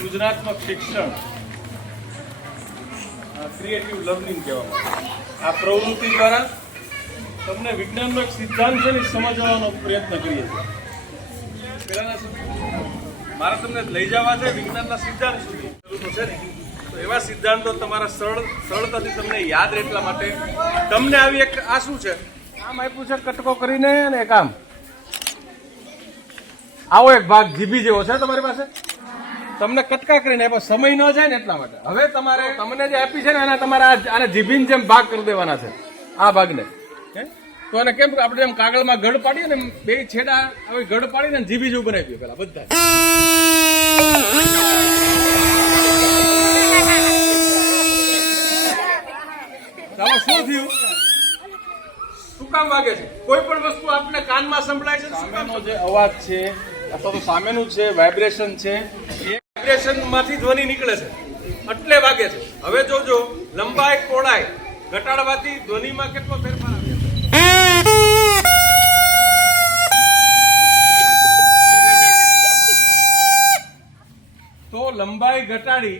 સૃજનાત્મક શિક્ષણ, creative learning કહેવામાં આવે. આ પ્રવૃત્તિ દ્વારા તમને વિજ્ઞાનનો એક સિદ્ધાંત છે ને સમજવાનો પ્રયત્ન કરીએ છીએ. પહેલાના સમયમાં મારે તમને લઈ જવા છે વિજ્ઞાનના સિદ્ધાંત સુધી છે ને, તો એવા સિદ્ધાંતો તમારા સરળતાથી તમને યાદ રહે એટલા માટે તમને આવી એક આ શું છે આમ આપ્યું છે કટકો કરીને અને એક આવો એક ભાગ જીભી જેવો છે તમારી પાસે, તમને કટકા કરીને આપ્યો, સમય ન જાય ને એટલા માટે. હવે તમારે તમને જે આપી છે ને એના તમારે આને જીભીની જેમ ભાગ કરી દેવાના છે આ ભાગને. તો એને કેમ આપણે એમ કાગળમાં ગઢ પાડીએ ને બે છેડા આવી ગઢ પાડીને જીભી જેવું બનાવી દઈએ પેલા બધા. શું થયું? શું કામ વાગે છે? કોઈ પણ વસ્તુ આપણે કાનમાં સંભળાય છે, સામેનો જે અવાજ છે અથવા તો સામેનું છે વાઇબ્રેશન છે, એ વાઇબ્રેશન માંથી ધ્વનિ નીકળે છે એટલે વાગે છે. હવે જોજો લંબાઈ પહોળાઈ ઘટાડવાથી ધ્વનિમાં કેટલો ફેરફાર આવે છે. તો લંબાઈ ઘટાડી